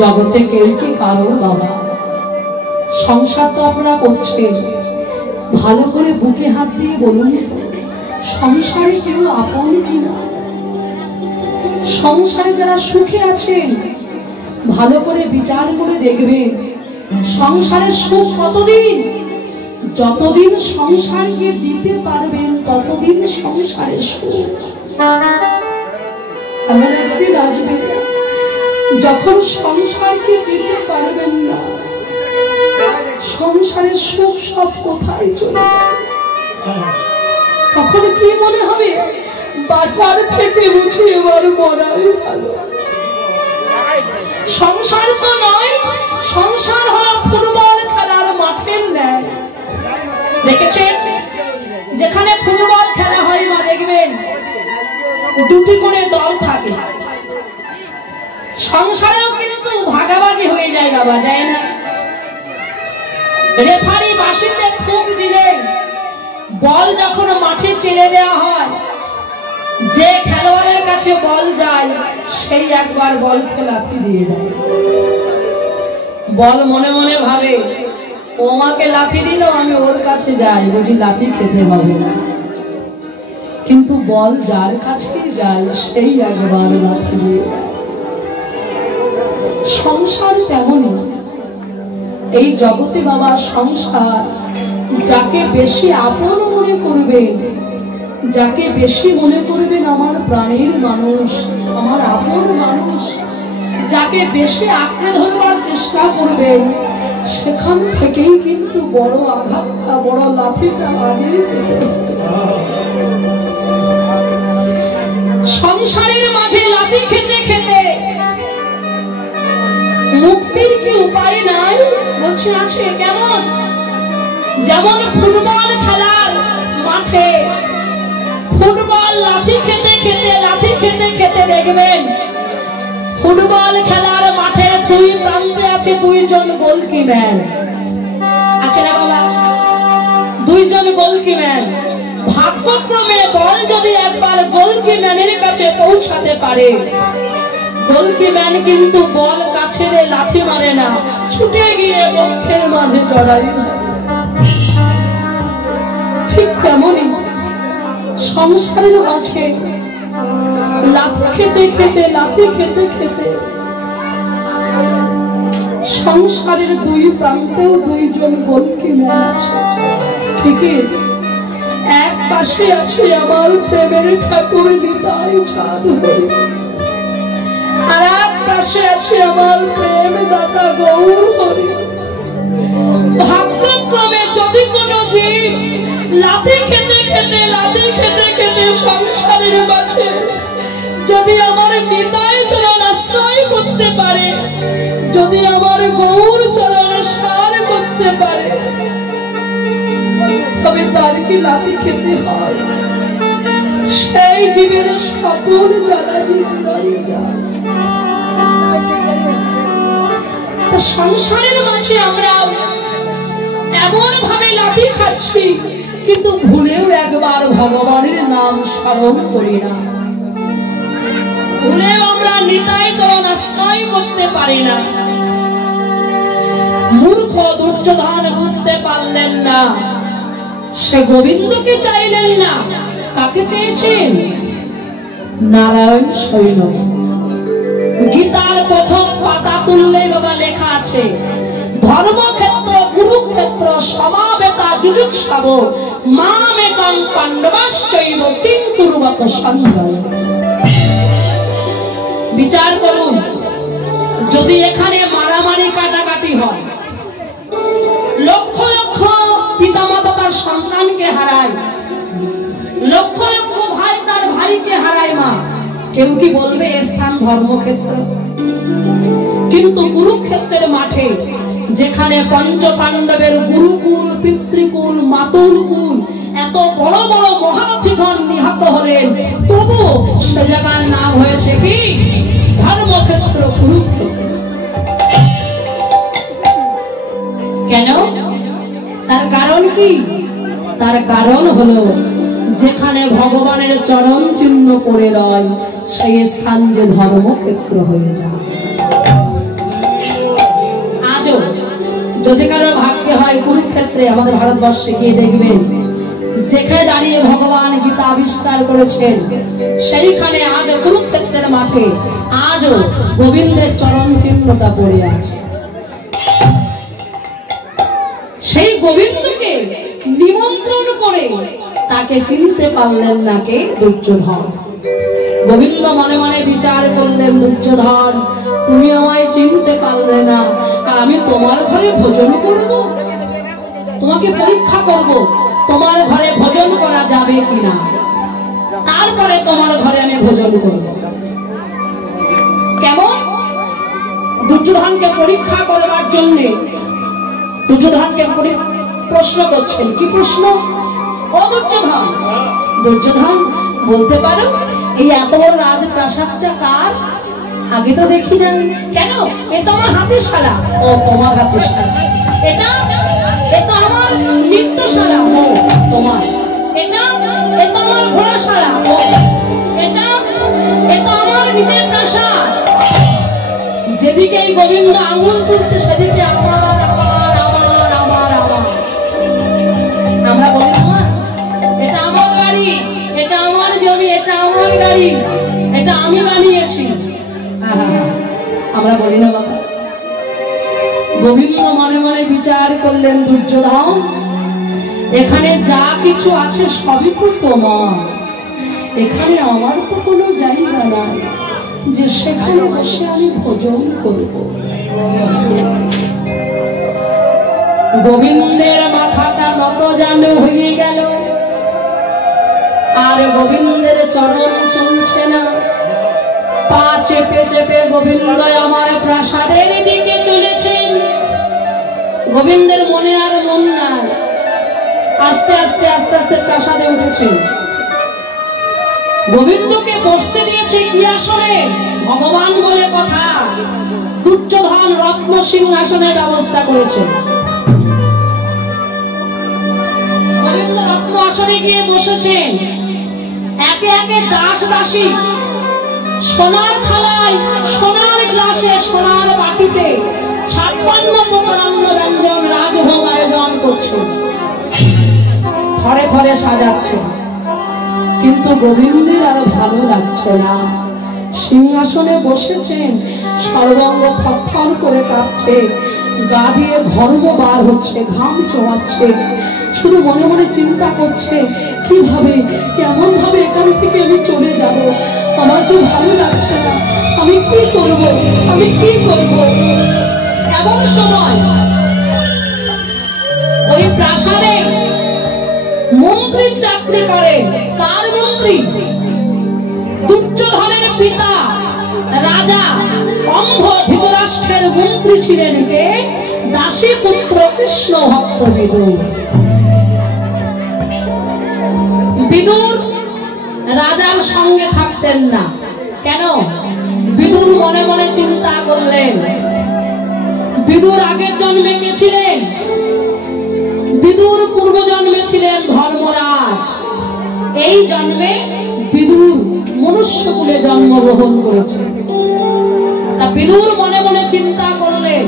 জগতে কেউ কি কারো বাবা? সংসার তো আমরা করছি, ভালো করে বুকে হাত দিয়ে বলুন সংসারে কেউ আপন কিনা? সংসারে যারা সুখে আছেন ভালো করে বিচার করে দেখবেন সংসারের সুখ কতদিন? যতদিন সংসারকে দিতে পারবেন ততদিন সংসারের সুখ। এমন একদিন আসবে যখন সংসারকে দিতে পারবেন না, সংসারের সুখ সব কোথায় চলে যাবে? তখন কি মনে হবে? বাঁচার থেকে বুঝি এবার মরাই ভালো। সংসার তো নয়, সংসার হলো ফুটবল খেলার মাঠের ন্যায়। দেখেছেন যেখানে ফুটবল খেলা হয় বা দেখবেন দুটি করে দল থাকে, সংসারেও কিন্তু ভাগাভাগি হয়ে যায়, বাবা যায় না? রেফারি বাসিতে ফুঁক দিলে বল যখন মাঠে ছেড়ে দেওয়া হয়, যে খেলোয়াড়ের কাছে বল যায় সেই একবার বল লাথি দিয়ে দেয়। বল মনে মনে ভাবে ও আমাকে লাথি দিল, আমি ওর কাছে যাই, বুঝি লাথি খেতে হবে না। কিন্তু বল যার কাছে যায় সেই একবার লাথি দিয়ে দেয়। সংসার তেমনই, এই জগতে বাবা সংসার যাকে বেশি আপন মনে করবেন, যাকে বেশি মনে করবেন আমার প্রাণের মানুষ, আমার আপন মানুষ, যাকে বেশি আঁকড়ে ধরবার চেষ্টা করবেন, সেখান থেকেই কিন্তু বড় আঘাতটা, বড় লাঠিটা আগে সংসারের মাঝে লাঠি খেতে খেতে মুক্তির কি উপায় নাই? বলছে আছে। কেমন? যেমন ফুটবল খেলার মাঠে ফুটবল লাঠি খেতে খেতে দেখবেন ফুটবল খেলার মাঠের দুই প্রান্তে আছে দুইজন গোলকিপার, আছে না বাবা? দুইজন গোলকিপার। ভাগ্যক্রমে বল যদি একবার গোলকিপারের কাছে পৌঁছাতে পারে, গোলকিপার কিন্তু বল কাছে লাথি মারে না, ছুটে গিয়ে বক্ষের মাঝে জড়াই ধরে। ঠিক তেমনই সংসারের মাঝে লাথি খেতে খেতে সংসারের দুই প্রান্তেও দুইজন গোলকিপার আছে। ঠিকই এক পাশে আছে আমার প্রেমের ঠাকুর নিতাই চাঁদ হরি, আর এক পাশে আছে আমার প্রেম দাতা গৌর হরি। ভাগ্যক্রমে যদি কোনো জীব লাথি খেতে খেতে সংসারের মাঝে যদি আমার নিতাই চরণ আশ্রয় করতে পারে, যদি আমার গৌর চরণ সার করতে পারে, তবে তার কি লাথি খেতে হয়? সেই জীবের সকল জ্বালা জিন্দাই যায়। সংসারের মাঝে আমরা এমন ভাবে লাথি খাচ্ছি, কিন্তু ভুলেও একবার ভগবানের নাম স্মরণ করি না, ভুলেও আমরা নিতাই চরণ আশ্রয় করতে পারি না। মূর্খ দুর্যোধন বুঝতে পারলেন না, সে গোবিন্দকে চাইলেন না। কাকে চেয়েছেন? নারায়ণ সৈন্য। গীতার প্রথম পাতা তুললে বাবা লেখা আছে ধর্মক্ষেত্র কুরুক্ষেত্র সমাবেতা যুযুৎসব মামেকং পাণ্ডবাশ্চৈব কিং কুর্বত সঞ্জয়। বিচার করুন, যদি এখানে মারামারি কাটাকাটি হয়, লক্ষ লক্ষ পিতামাতা তার সন্তানকে হারায়, লক্ষ লক্ষ ভাই তার ভাইকে হারায়, মা কেউ কি বলবে এ স্থান ধর্মক্ষেত্র? কিন্তু কুরুক্ষেত্রের মাঠে যেখানে পঞ্চ পাণ্ডবের গুরুকুল, পিতৃকুল, মাতুলকুল, এত বড় বড় মহারথীগণ নিহত হলেন, তবু সে জায়গার নাম হয়েছে কি? ধর্মক্ষেত্র, কুরুক্ষেত্র। কেন? তার কারণ কি? তার কারণ হলো যেখানে ভগবানের চরণ চিহ্ন পড়ে রয় সেই স্থান যে ধর্মক্ষেত্র হয়ে যায়। যদি কারো ভাগ্যে হয় কুরুক্ষেত্রে আমাদের ভারতবর্ষে গিয়ে দেখবেন যেখানে দাঁড়িয়ে ভগবান গীতা আবিষ্কার করেছেন সেইখানে আজ কুরুক্ষেত্রের মাঠে আজও গোবিন্দের চরণ চিহ্নটা পড়ে আছে। সেই গোবিন্দকে নিমন্ত্রণ করে তাকে চিনতে পারলেন না কে? দুর্যোধন। গোবিন্দ মনে মনে বিচার করলেন, দুর্যোধন তুমি আমায় চিনতে পারলে না, আর আমি তোমার ঘরে ভোজন করব, তোমাকে পরীক্ষা করব তোমার ঘরে ভোজন করা যাবে কিনা, তারপরে তোমার ঘরে আমি ভোজন করব। কেমন? দুর্যোধনকে পরীক্ষা করবার জন্য দুর্যোধনকে প্রশ্ন করছেন। কি প্রশ্ন? ও দুর্যোধন, দুর্যোধন বলতে পারো এই এত বড় রাজপ্রাসাদটা কার? আগে তো দেখি না। কেন? এ তো আমার হাতিশালা। ও তোমার হাতিশালা? এটা আমার নৃত্যশালা। ও তোমার। এটা আমার ঘোড়াশালা। ও এটা আমার নিজের প্রাসাদ। যেদিকে এই গোবিন্দ আঙুল তুলছে সেদিকে আমার আমরা বলি আমার, এটা আমার গাড়ি, এটা আমার জমি, এটা আমার গাড়ি, এটা আমি বানিয়েছি। আমরা বলি না বাবা? গোবিন্দ মনে মনে বিচার করলেন, দুর্যোধন এখানে যা কিছু আছে সবই তো তোমার, এখানে আমার তো কোনো জায়গা নাই যে সেখানে বসে আমি ভোজন করব। গোবিন্দের মাথাটা নত যেন হয়ে গেল, আর গোবিন্দের চরণ চলছে না। পা চেপে চেপে গোবিন্দ আমার প্রাসাদের দিকে চলেছেন। গোবিন্দের মনে আর মন নাই, আস্তে আস্তে আস্তে আস্তে প্রাসাদে উঠেছে। গোবিন্দকে বসতে দিয়েছে কি আসনে? ভগবান বলে কথা। দুর্যোধন রত্ন সিংহাসনের ব্যবস্থা করেছে। গোবিন্দ রত্ন আসনে গিয়ে বসেছেন। একে একে দাস দাসী সোনার থালায়, সোনার গ্লাসে, সোনার বাটিতে 56 প্রকারান্ন ব্যঞ্জন রাজভোগ আয়োজন করছে, ঘরে ঘরে সাজাচ্ছে। কিন্তু গোবিন্দের আর ভালো লাগছে না। সিংহাসনে বসেছেন, সর্বাঙ্গ থরথর করে কাঁপছে, গা দিয়ে ঘর্ম বার হচ্ছে, ঘাম চোয়াচ্ছে। শুধু মনে মনে চিন্তা করছে কিভাবে, কেমন ভাবে এখান থেকে আমি চলে যাব। আমার যে ভালো লাগছে না, আমি কি করব, আমি কি করব। এমন সময় ওই প্রাসাদে মন্ত্রীর চাকরি করে। কার মন্ত্রী? দুর্যোধনের পিতা রাজা অন্ধ ধৃতরাষ্ট্রের মন্ত্রী ছিলেন কে? দাসী পুত্র কৃষ্ণ ভক্ত বিদুর। বিদুর রাজার সঙ্গে থাকতেন না। কেন? বিদুর মনে মনে চিন্তা করলেন, বিদুর আগের জন্মে কে ছিলেন? বিদুর পূর্ব জন্মে ছিলেন ধর্মরাজ। এই জন্মে বিদুর মনুষ্য কুলে জন্মগ্রহণ করেছে। তা বিদুর মনে মনে চিন্তা করলেন,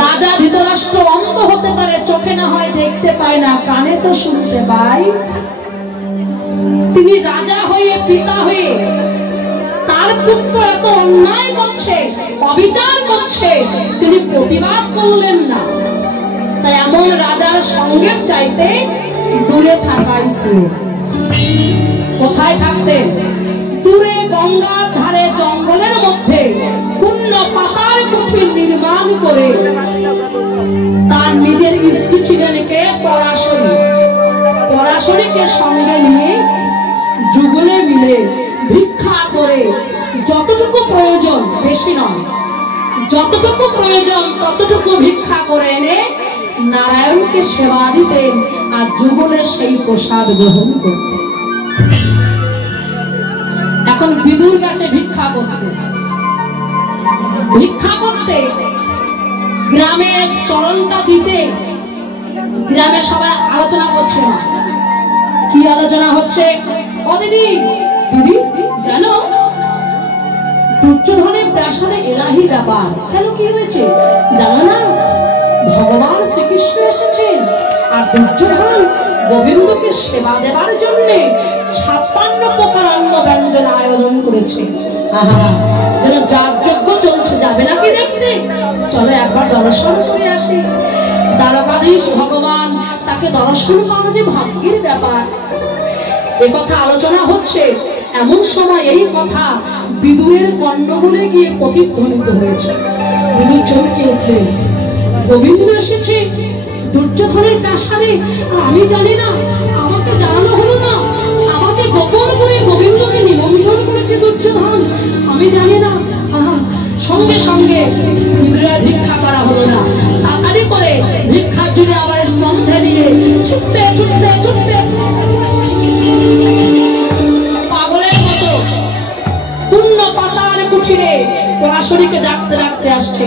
রাজা ধৃতরাষ্ট্র অন্ধ হতে পারে, চোখে না হয় দেখতে পায় না, কানে তো শুনতে পায়। তিনি রাজা হয়ে, পিতা হয়ে তার পুত্র এত অন্যায় করছে, অবিচার করছে, তিনি প্রতিবাদ করলেন না। তাই এমন রাজার সঙ্গে চাইতে দূরে থাকাই ছিল। কোথায় থাকতেন? দূরে গঙ্গার ধারে জঙ্গলের মধ্যে পূর্ণ পাতার কুঠির নির্মাণ করে তার নিজের স্ত্রী ছিলেন কে? পরাশরী। পরাশরীকে সঙ্গে নিয়ে যুগলে মিলে ভিক্ষা করে যতটুকু প্রয়োজন, বেশি নয়, যতটুকু প্রয়োজন ততটুকু ভিক্ষা করে এনে নারায়ণকে সেবা দিতেন, আর যুগলে সেই প্রসাদ গ্রহণ করতেন। এখন বিদুর কাছে ভিক্ষা করতে গ্রামের চরণটা দিতে গ্রামে সবাই আলোচনা করছে। না কি আলোচনা হচ্ছে? ও দিদি, দিদি জানো দুর্যোধনের প্রাসাদে এলাহি ব্যাপার। কেন, কি হয়েছে জানো না? ভগবান শ্রীকৃষ্ণ এসেছেন আর দুর্যোধন গোবিন্দকে সেবা দেওয়ার জন্য 56 প্রকার অন্ন ব্যঞ্জন আয়োজন করেছে। যেন যাগযজ্ঞ চলছে, যাবে নাকি দেখতে? চলো একবার দর্শন করে আসি। দ্বারকাধীশ ভগবান, তাকে দর্শন পাওয়া যে ভাগ্যের ব্যাপার। এ কথা আলোচনা হচ্ছে, এমন সময় এই কথা বিদুরের কর্ণমূলে গিয়ে প্রতিধ্বনিত হয়েছে। বিদুর চমকে উঠলেন, গোবিন্দ এসেছে দুর্যোধনের প্রাসাদে, আমি জানি না, আমাকে জানানো হলো না, আমাকে গোপন করে গোবিন্দকে নিমন্ত্রণ করেছে দুর্যোধন, আমি জানি না। সঙ্গে সঙ্গে বিদুরের ভিক্ষা করা হলো না, তাড়াতাড়ি করে ভিক্ষার জন্য আবার স্কন্ধে নিয়ে ছুটতে ছুটতে ছুটতে পাগলের মতো পূর্ণ পাতার কুঠিরে পরাশরীকে ডাকতে ডাকতে আসছে।